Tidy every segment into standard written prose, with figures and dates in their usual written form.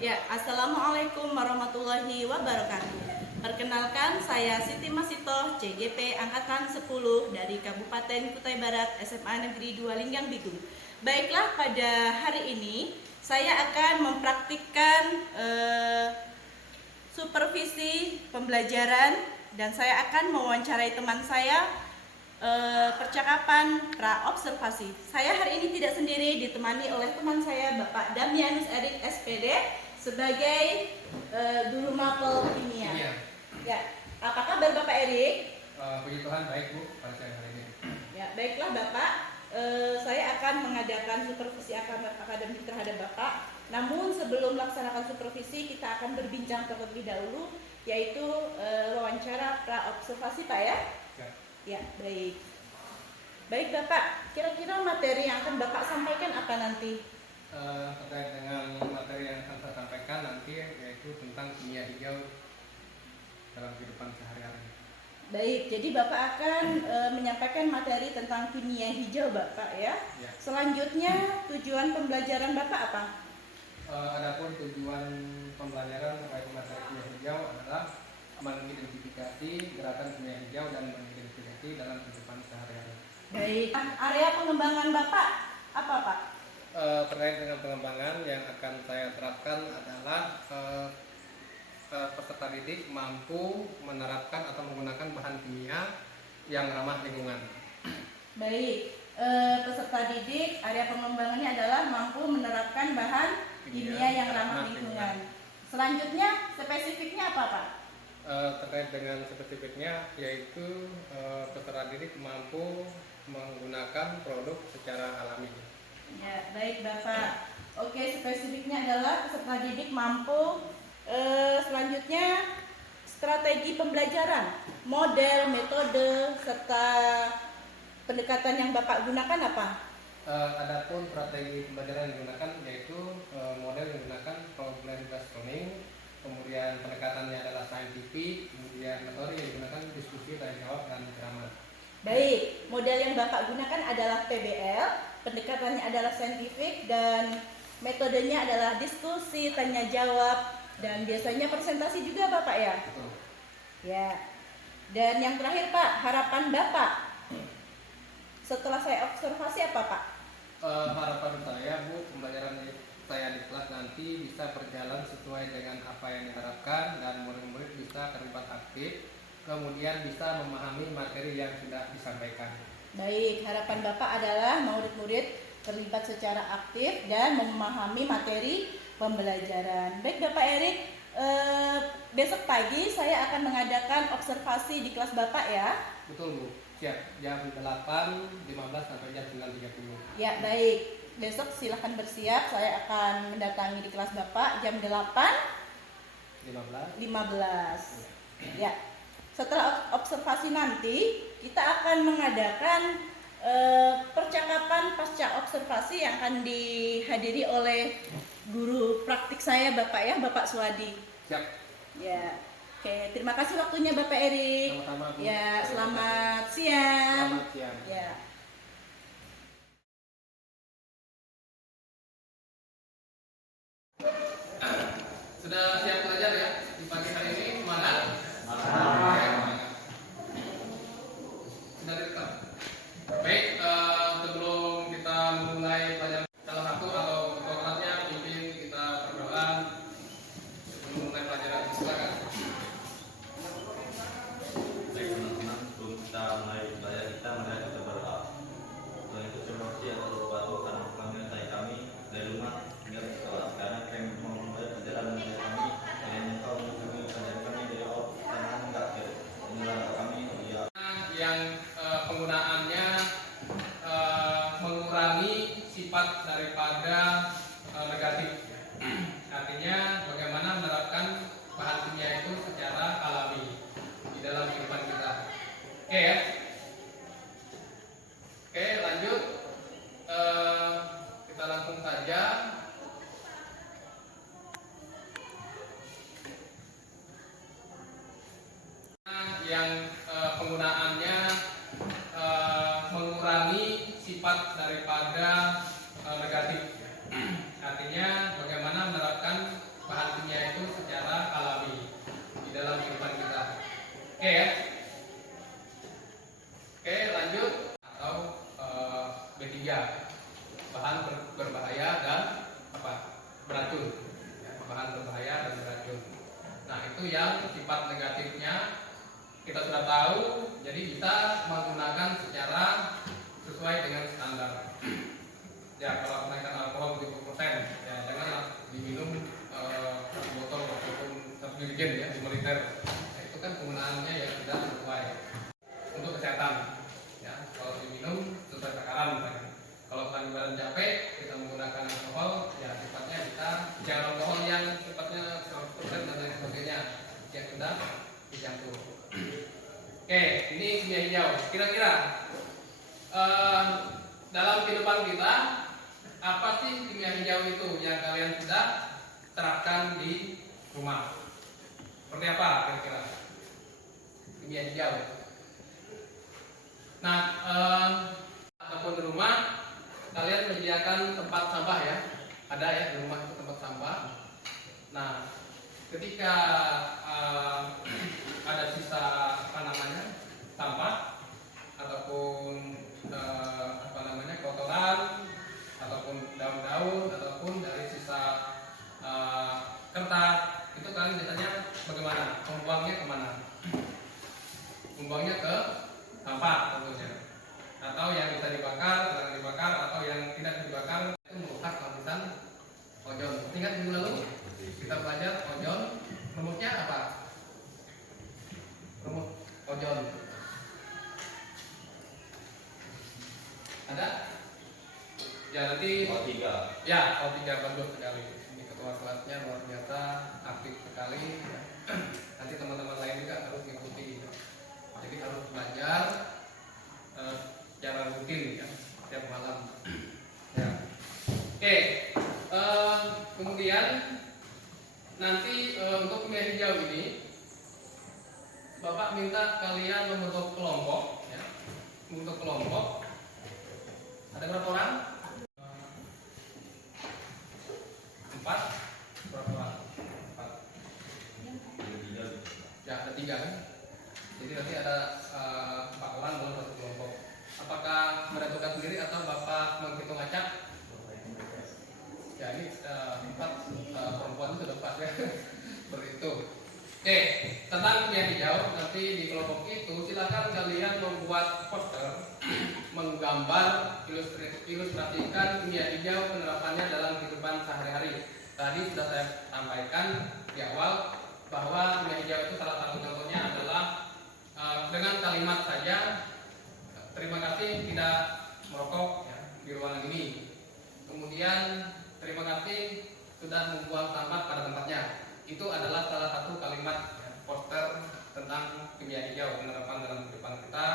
Ya, Assalamualaikum warahmatullahi wabarakatuh. Perkenalkan, saya Siti Masito, CGP Angkatan 10 dari Kabupaten Kutai Barat, SMA Negeri 2 Linggang Bigung. Baiklah, pada hari ini saya akan mempraktikkan supervisi pembelajaran dan saya akan mewawancarai teman saya percakapan pra-observasi. Saya hari ini tidak sendiri, ditemani oleh teman saya Bapak Damianus Erik SPD sebagai guru mapel kimia. Iya. Ya, apa kabar Bapak Erik? Puji Tuhan baik Bu pada siang hari ini. Ya, baiklah Bapak. Saya akan mengadakan supervisi akademik terhadap Bapak. Namun sebelum melaksanakan supervisi, kita akan berbincang terlebih dahulu, yaitu wawancara pra-observasi Pak ya? Ya. Ya, baik. Baik Bapak, kira-kira materi yang akan Bapak sampaikan apa nanti? Terkait dengan materi yang akan saya sampaikan nanti yaitu tentang kimia hijau dalam kehidupan sehari-hari. Baik, jadi Bapak akan menyampaikan materi tentang kimia hijau Bapak ya. Ya. Selanjutnya tujuan pembelajaran Bapak apa? Adapun tujuan pembelajaran terkait materi kimia hijau adalah mengidentifikasi gerakan kimia hijau dan mengidentifikasi dalam kehidupan sehari-hari. Baik, area pengembangan Bapak apa Pak? Terkait dengan pengembangan yang akan saya terapkan adalah peserta didik mampu menerapkan atau menggunakan bahan kimia yang ramah lingkungan. Baik, peserta didik area pengembangannya adalah mampu menerapkan bahan kimia yang ramah lingkungan. Selanjutnya spesifiknya apa Pak? Terkait dengan spesifiknya yaitu peserta didik mampu menggunakan produk secara alami. Ya, baik Bapak. Oke, spesifiknya adalah peserta didik mampu. Selanjutnya strategi pembelajaran, model, metode, serta pendekatan yang Bapak gunakan apa? Adapun strategi pembelajaran yang digunakan yaitu model yang digunakan problem brainstorming, kemudian pendekatannya adalah saintifik, kemudian metode yang digunakan diskusi, tanya jawab, dan drama. Baik, model yang Bapak gunakan adalah PBL, pendekatannya adalah saintifik, dan metodenya adalah diskusi, tanya jawab, dan biasanya presentasi juga Bapak ya? Betul. Ya. Dan yang terakhir Pak, harapan Bapak setelah saya observasi apa Pak? Harapan saya Bu, pembelajaran saya di kelas nanti bisa berjalan sesuai dengan apa yang diharapkan dan murid-murid bisa terlibat aktif, kemudian bisa memahami materi yang sudah disampaikan. Baik, harapan Bapak adalah murid-murid terlibat secara aktif dan memahami materi pembelajaran. Baik Bapak Erik, besok pagi saya akan mengadakan observasi di kelas Bapak ya. Betul Bu, siap. Jam 8.15 sampai jam 9.30. Ya baik, besok silahkan bersiap. Saya akan mendatangi di kelas Bapak jam 8.15. Ya, setelah observasi nanti kita akan mengadakan percakapan pasca observasi yang akan dihadiri oleh guru praktik saya Bapak ya, Bapak Swadi. Siap. Ya, oke, terima kasih waktunya Bapak Erik. Sama-sama Bu. Ya, selamat siang. Selamat siang. Ya. Sudah siap belajar ya di pagi hari ini? Semangat? Sudah direkam? Baik, sebelum kita memulai pelajaran salah satu atau ketua kelasnya pimpin kita berdoa sebelum memulai pelajaran. Silakan. Baik teman-teman, sebelum kita mulai belajar mari kita berdoa. Tuhan itu terima kasih atas waktu karena kami dari kami dari rumah hingga ke sekolah. Sekarang kami mau memulai pelajaran dari kami dari beracun, ya, bahan berbahaya dan beracun. Nah, itu yang sifat negatifnya kita sudah tahu, jadi kita menggunakan secara sesuai dengan standar. Ya, kalau kenaikan alkohol 70%, ya jangan diminum satu botol ataupun 1 jerigen ya, 5 liter. Nah, itu kan penggunaannya ya tidak sesuai untuk kesehatan. Ya, kalau diminum sesuai takaran misalkan. Kalau lagi badan capek, kita menggunakan alkohol, ya sifatnya kita jangan alkohol yang sifatnya 100% dan lain sebagainya yang sudah dicampur. Oke, ini kimia hijau. Kira-kira dalam kehidupan kita apa sih kimia hijau itu yang kalian sudah terapkan di rumah? Seperti apa kira-kira kimia hijau? Nah, ataupun di rumah kalian menyediakan tempat sampah ya, ada ya di rumah itu tempat sampah. Nah, ketika ada sisa sampah ataupun kotoran ataupun daun-daun ataupun dari sisa kertas, itu kalian biasanya bagaimana? Membuangnya kemana? Membuangnya ke sampah tentunya, atau yang bisa dibakar, silakan dibakar, atau yang tidak dibakar itu merusak lapisan ozon. Ingat minggu lalu kita belajar ozon, rumusnya apa? Rumus ozon ada? Ya nanti O3. ya O3 bagus sekali. Ini ketua kelasnya luar biasa aktif sekali. Ya. Nanti teman-teman lain juga harus mengikuti. Jadi harus belajar secara rutin ya, setiap malam. Ya. Oke. Kemudian nanti untuk kimia hijau ini Bapak minta kalian membentuk kelompok ya. Untuk kelompok ada berapa orang? 4. Berapa orang? 4. Ya, ada 3 kan? Jadi nanti ada 4 orang dalam satu kelompok. Apakah menentukan sendiri atau Bapak menghitung acak? Ya, ini 4 perempuan itu sudah pas ya. Seperti itu. Oke, tentang kimia hijau nanti di kelompok itu silakan kalian membuat poster menggambar ilustrasikan kimia hijau penerapannya dalam kehidupan sehari-hari. Tadi sudah saya sampaikan di awal bahwa kimia hijau itu salah satu contohnya adalah dengan kalimat saja terima kasih tidak merokok ya, di ruangan ini. Kemudian terima kasih sudah membuang sampah pada tempatnya. Itu adalah salah satu kalimat ya, poster tentang kimia hijau penerapan dalam kehidupan kita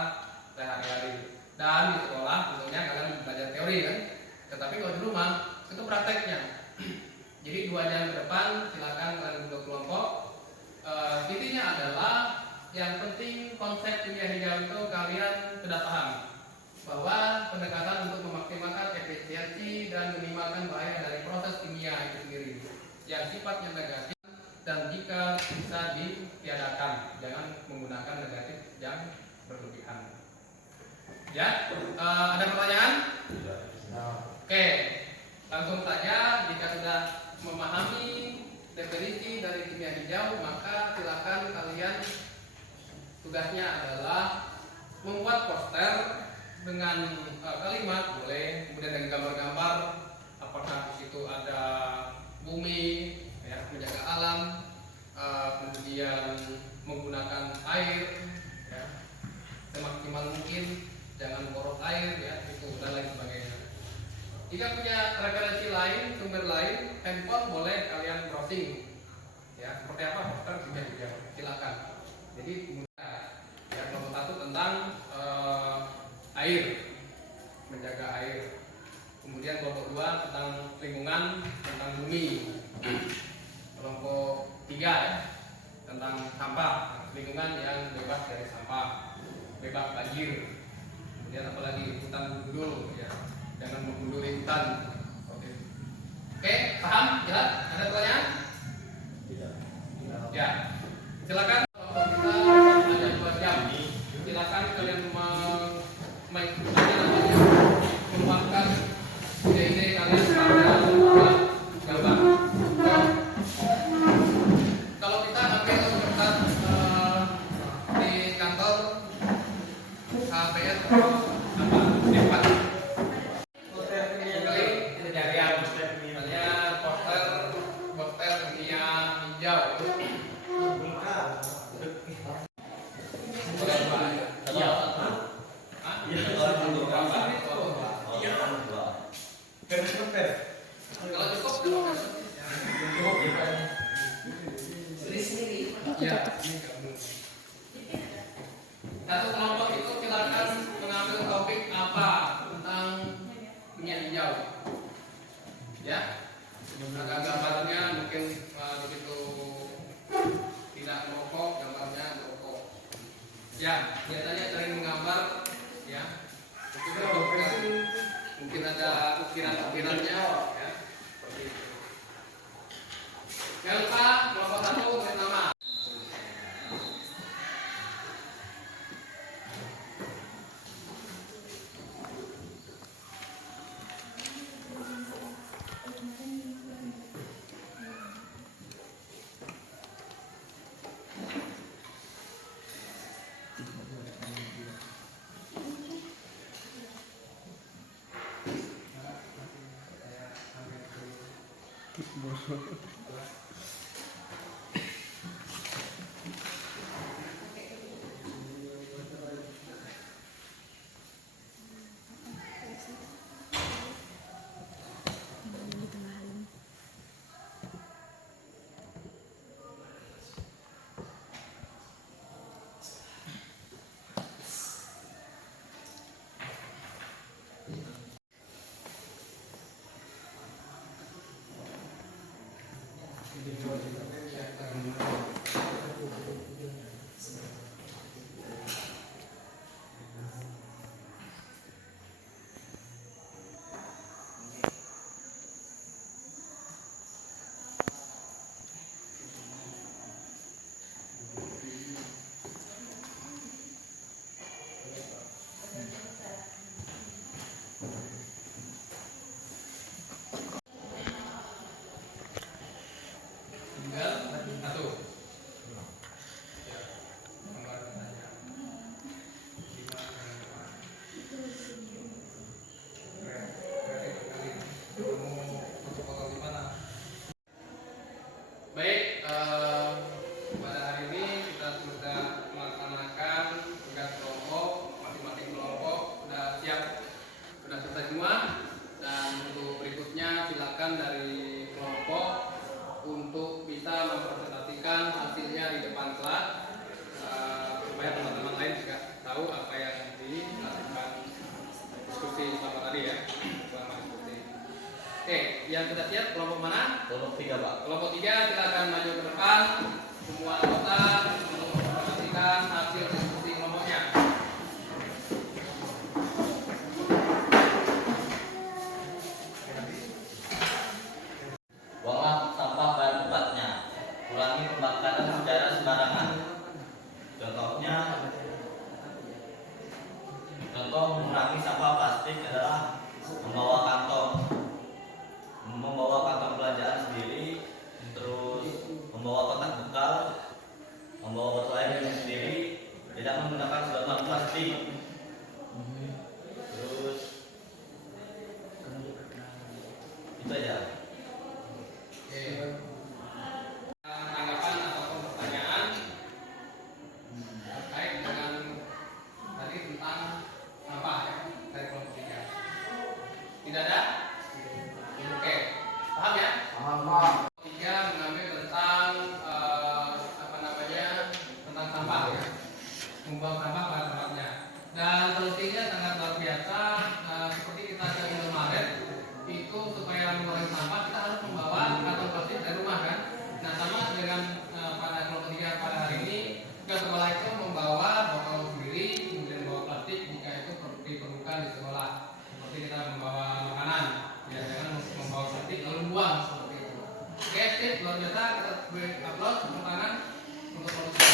sehari-hari. Dan di sekolah tentunya kalian belajar teori kan, tetapi kalau di rumah itu prakteknya. Jadi 2 jam ke depan silakan kalian bentuk kelompok. Intinya adalah yang penting konsep kimia hijau itu kalian sudah paham bahwa pendekatan untuk memaksimalkan efisiensi dan minimalkan bahaya dari proses kimia itu sendiri yang sifatnya negatif dan jika bisa ditiadakan, jangan menggunakan negatif yang berlebihan. Ya, ada pertanyaan? Oke, langsung saja. Jika sudah memahami definisi dari kimia hijau, maka silakan kalian tugasnya adalah membuat poster dengan kalimat boleh, kemudian dengan gambar-gambar, apakah di situ ada bumi, ya, menjaga alam, kemudian menggunakan air, ya, semaksimal mungkin, jangan boros air, ya, itu dan lain sebagainya. Jika punya referensi lain, sumber lain, handphone boleh kalian browsing, ya, seperti apa poster kimia hijau, silakan. Jadi ya, kelompok 1 tentang air, menjaga air. Kemudian kelompok 2 tentang lingkungan, tentang bumi. Kelompok 3 ya, tentang sampah, lingkungan yang bebas dari sampah, bebas banjir. Kemudian apalagi hutan gundul ya, jangan menggunduli hutan. Oke, paham? Jelas? Ada pertanyaan? Tidak. Ya, silakan. Kita ada 2 jam. Silakan kalian membuatkan ide-ide kalian pada gambar. Ya, ini kamu. Satu kelompok itu silakan mengambil topik apa tentang minyak hijau. Ya, agak gambarnya mungkin begitu tidak merokok, gambarnya merokok. Ya, biasanya sering menggambar, ya. Mungkin ada ukiran-ukirannya, ya. Seperti itu. Jangan lupa kelompok 1 tulis nama. Baik, pada hari ini kita sudah melaksanakan tugas kelompok, masing-masing kelompok sudah siap, sudah selesai semua. Dan untuk berikutnya silakan dari kelompok untuk bisa mempresentasikan hasilnya di depan kelas, supaya teman-teman lain juga tahu apa yang dilakukan diskusi selama tadi ya, selama diskusi. Oke, yang sudah siap kelompok mana? Kelompok 3, Pak. Kelompok 3 silakan maju ke depan. Semua anggota untuk memperhatikan hasil diskusi kelompoknya. Buanglah sampah pada tempatnya. Kurangi pembakaran secara sembarangan. Contoh mengurangi sampah plastik adalah membawa kantong belanjaan sendiri, terus membawa kotak bekal, membawa botol air minum sendiri, tidak menggunakan sedotan plastik. Terus itu aja. Tanggapan ataupun pertanyaan terkait dengan tadi tentang sampah ya, dari kelompok 3. Tidak ada? Oke, paham ya? Paham. 3 mengambil tentang tentang sampah ya, membuang sampah pada tempatnya. Dan solusinya sangat luar biasa. Seperti kita jadi kemarin itu, supaya mengurangi sampah kita harus membawa kantong plastik dari rumah kan. Nah, sama dengan pada kelompok 3 pada hari ini, ke sekolah itu membawa botol sendiri, kemudian membawa plastik jika itu diperlukan di sekolah. Seperti kita membawa makanan, ya jangan membawa plastik lalu buang seperti itu. Oke, sip, luar biasa. Kita beri aplaus, tepuk tangan untuk solusi.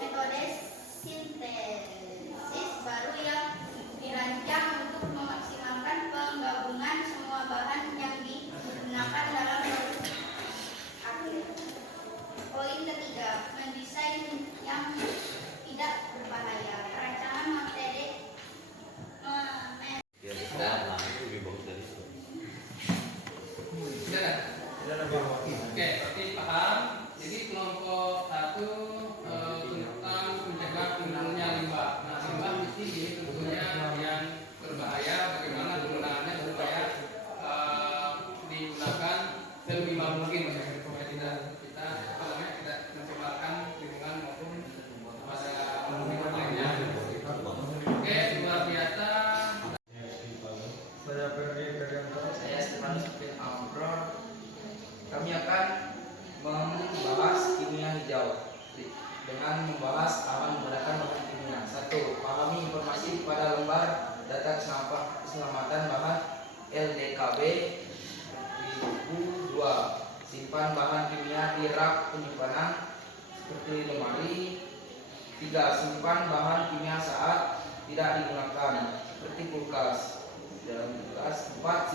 Metode sintesis baru yang dirancang untuk memaksimalkan penggabungan semua bahan yang digunakan dalam produksi akhir. Poin ketiga, mendesain yang tidak berbahaya. Rancangan materi data keselamatan bahan LDKB di buku 2. Simpan bahan kimia di rak penyimpanan seperti lemari. 3. Simpan bahan kimia saat tidak digunakan seperti kulkas. Dalam kulkas. 4.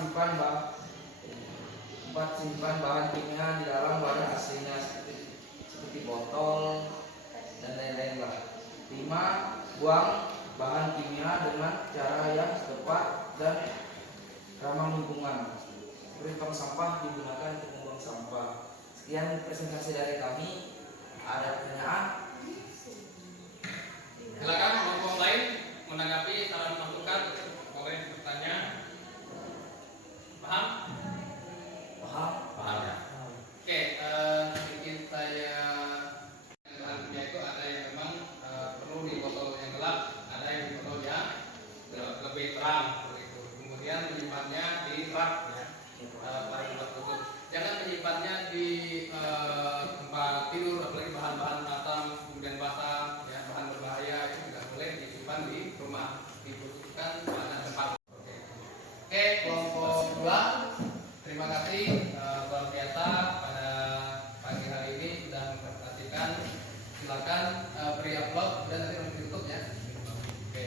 Simpan bahan kimia di dalam wadah aslinya seperti botol dan lain-lain lah. 5. Buang bahan kimia dengan cara yang tepat dan ramah lingkungan. Seperti tong sampah digunakan untuk membuang sampah. Sekian presentasi dari kami. Ada pertanyaan? Silakan kelompok lain menanggapi saran masukan, boleh bertanya. Paham? Paham? Paham ya? Oke, sedikit saya bahannya itu ada yang memang perlu di botol yang gelap, ada yang di botol yang lebih terang seperti itu. Kemudian menyimpannya di rak ya, pada tempat tertutup. Jangan menyimpannya di tempat tidur, apalagi bahan-bahan asam kemudian basah, ya, bahan berbahaya itu tidak boleh disimpan di rumah, dibutuhkan pada tempat. Oke, kelompok 2. Terima kasih luar biasa pada pagi hari ini sudah mempresentasikan. Silakan beri upload dan nanti di YouTube ya. Oke.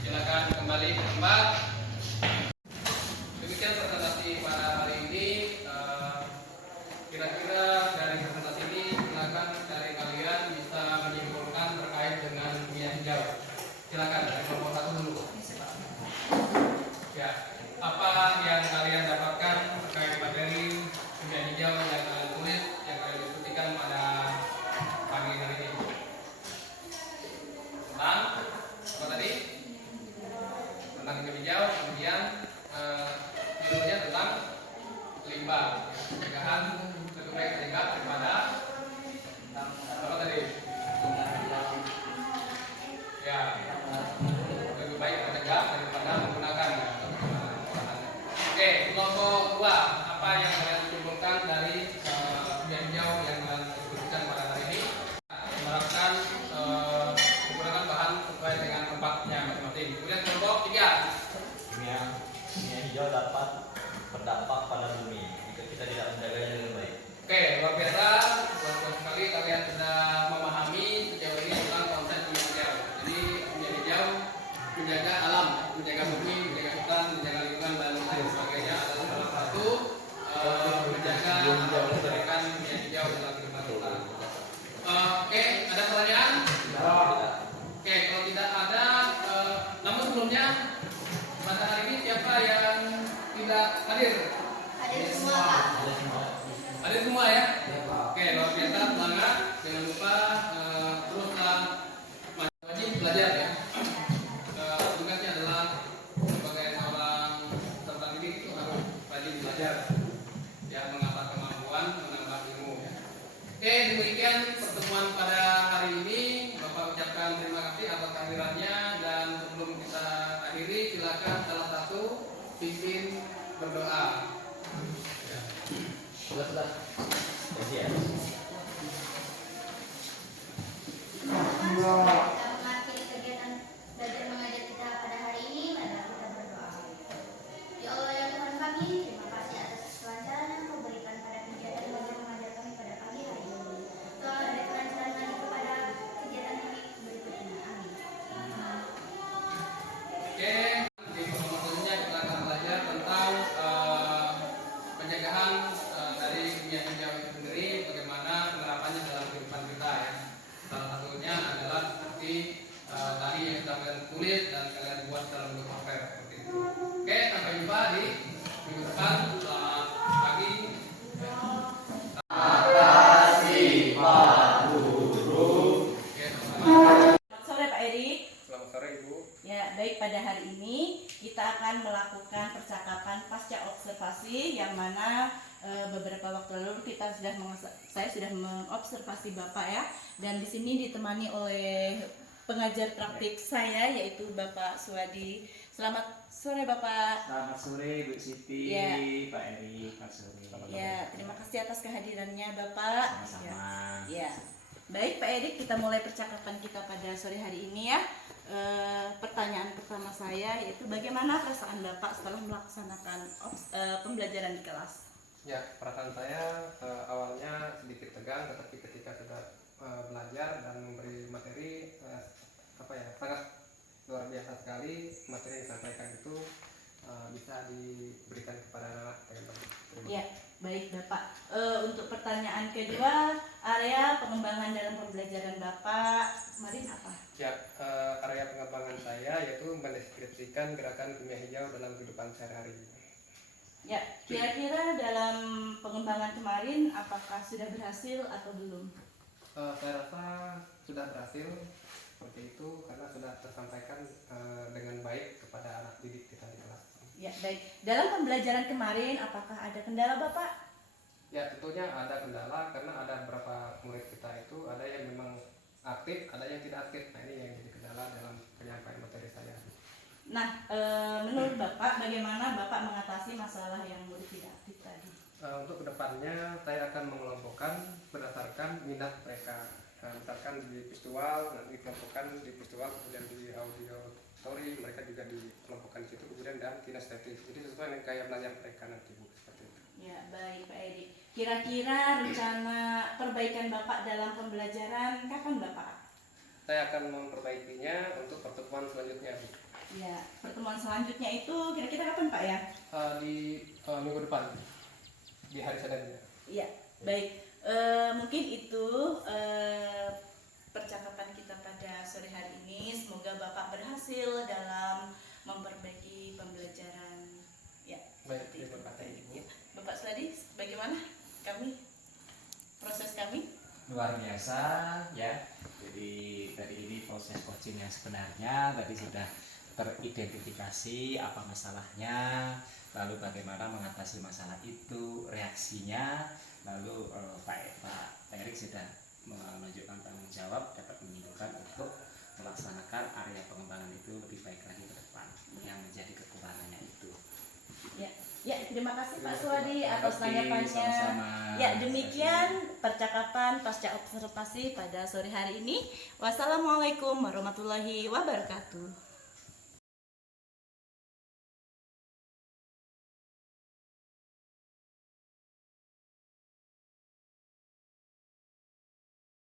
Silakan kembali ke tempat. Demikian presentasi pada hari ini. Kira-kira dari presentasi ini silakan dari kalian bisa menyimpulkan terkait dengan minyak hijau. Silakan dari kelompok 1 dulu. Ya, apa yang kalian dapatkan terkait materi minyak hijau yang kalian tulis, yang kalian diskusikan pada pagi hari ini? Tentang apa tadi? Tentang minyak hijau, kemudian judulnya tentang limbah, pencegahan lebih baik limbah daripada apa tadi? Ya, lebih baik mencegah daripada menggunakan. Oke, kelompok 2, apa yang kalian simpulkan dari minyak hijau yang kalian diskusikan pada hari ini? Menerapkan menggunakan bahan sesuai dengan tempatnya masing-masing. Kemudian kelompok 3. Minyak hijau dapat berdampak pada bumi jika kita tidak menjaganya dengan baik. Oke, luar biasa. Luar sekali kalian sudah memahami sejauh ini tentang konsep minyak hijau. Jadi minyak hijau menjaga alam, menjaga bumi, menjaga hutan, menjaga lingkungan dan lain sebagainya adalah salah satu menjaga atau melestarikan minyak hijau dalam kehidupan kita. Oke, ada pertanyaan? Oke, kalau tidak ada, namun sebelumnya pada hari ini siapa yang tidak hadir? Ada semua, Pak. Hadir semua ya? Oke, luar biasa, semangat. Jangan lupa teruslah wajib belajar ya. Tugasnya adalah sebagai seorang peserta didik itu harus rajin belajar, ya, mengasah kemampuan, menambah ilmu. Ya. Oke, demikian pertemuan pada hari ini. Bapak ucapkan terima kasih atas kehadirannya dan sebelum kita akhiri, silakan salah satu pimpin berdoa. Ya. Sudah. Ya. Kita mengakhiri kegiatan belajar mengajar kita pada hari ini, marilah kita berdoa. Ya Allah ya Tuhan kami, terima kasih atas kelancaran yang Kau berikan pada kegiatan belajar mengajar kami pada pagi hari ini. Tolong ada kelancaran lagi kepada kegiatan kami berikutnya. Amin. Oke, di pertemuan selanjutnya kita akan belajar tentang pencegahan dari minyak hijau itu sendiri, bagaimana penerapannya dalam kehidupan kita ya. Salah satunya adalah seperti tadi yang sudah kalian tulis dan kalian buat dalam bentuk paper seperti itu. Oke, sampai jumpa di minggu depan. Selamat pagi. Makasih Pak Guru. Oke, sama-sama. Selamat sore Pak Erik. Selamat sore Ibu. Ya, baik, pada hari ini kita akan melakukan percakapan pasca observasi yang mana beberapa waktu lalu saya sudah mengobservasi Bapak ya, dan di sini ditemani oleh pengajar praktik saya yaitu Bapak Suwadi. Selamat sore Bapak. Selamat sore Bu Siti, Ya. Pak Eri, Pak Suri. Ya, terima kasih atas kehadirannya Bapak. Sama-sama. Ya. Baik Pak Edik, kita mulai percakapan kita pada sore hari ini ya. Pertanyaan pertama saya yaitu bagaimana perasaan Bapak setelah melaksanakan pembelajaran di kelas? Ya, perasaan saya awalnya sedikit tegang, tetapi ketika sudah belajar dan memberi materi sangat luar biasa sekali. Materi yang disampaikan itu bisa diberikan kepada anak dengan baik. Terima Ya, baik Bapak. Untuk pertanyaan kedua, area pengembangan dalam pembelajaran Bapak kemarin apa? Ya, area pengembangan saya yaitu mendeskripsikan gerakan kimia hijau dalam kehidupan sehari-hari. Ya, kira-kira dalam pengembangan kemarin apakah sudah berhasil atau belum? Saya rasa sudah berhasil seperti itu karena sudah tersampaikan dengan baik kepada anak didik kita di kelas. Ya, baik. Dalam pembelajaran kemarin apakah ada kendala Bapak? Ya, tentunya ada kendala karena ada beberapa murid kita itu ada yang memang aktif, ada yang tidak aktif. Nah, ini yang jadi kendala dalam penyampaian materi saya. Nah, menurut Bapak bagaimana Bapak mengatasi masalah yang murid tidak aktif tadi? Untuk kedepannya saya akan mengelompokkan berdasarkan minat mereka. Misalkan di visual, nanti dikelompokkan di visual, kemudian di audio story mereka juga dikelompokkan di situ, kemudian dan kinestetis. Jadi sesuai dengan gaya belajar mereka nanti Bu, seperti itu. Ya, baik Pak Edi. Kira-kira rencana perbaikan Bapak dalam pembelajaran kapan Bapak? Saya akan memperbaikinya untuk pertemuan selanjutnya Bu. Ya, pertemuan selanjutnya itu kira-kira kapan Pak ya? Di minggu depan, di hari Senin. Iya, baik. Mungkin itu percakapan kita pada sore hari ini. Semoga Bapak berhasil dalam memperbaiki pembelajaran. Ya, Baik, seperti terima itu. kasih Ibu. Bapak Sladi, bagaimana proses kami? Luar biasa ya. Jadi dari ini proses coaching yang sebenarnya tadi sudah teridentifikasi apa masalahnya, lalu bagaimana mengatasi masalah itu, reaksinya, lalu Pak Erik sudah menunjukkan tanggung jawab dapat menunjukkan untuk melaksanakan area pengembangan itu lebih baik lagi ke depan yang menjadi kekurangannya itu. Ya, terima kasih Pak Swadi atas tanggapannya. Sama-sama. Ya, demikian percakapan pasca observasi pada sore hari ini. Wassalamualaikum warahmatullahi wabarakatuh.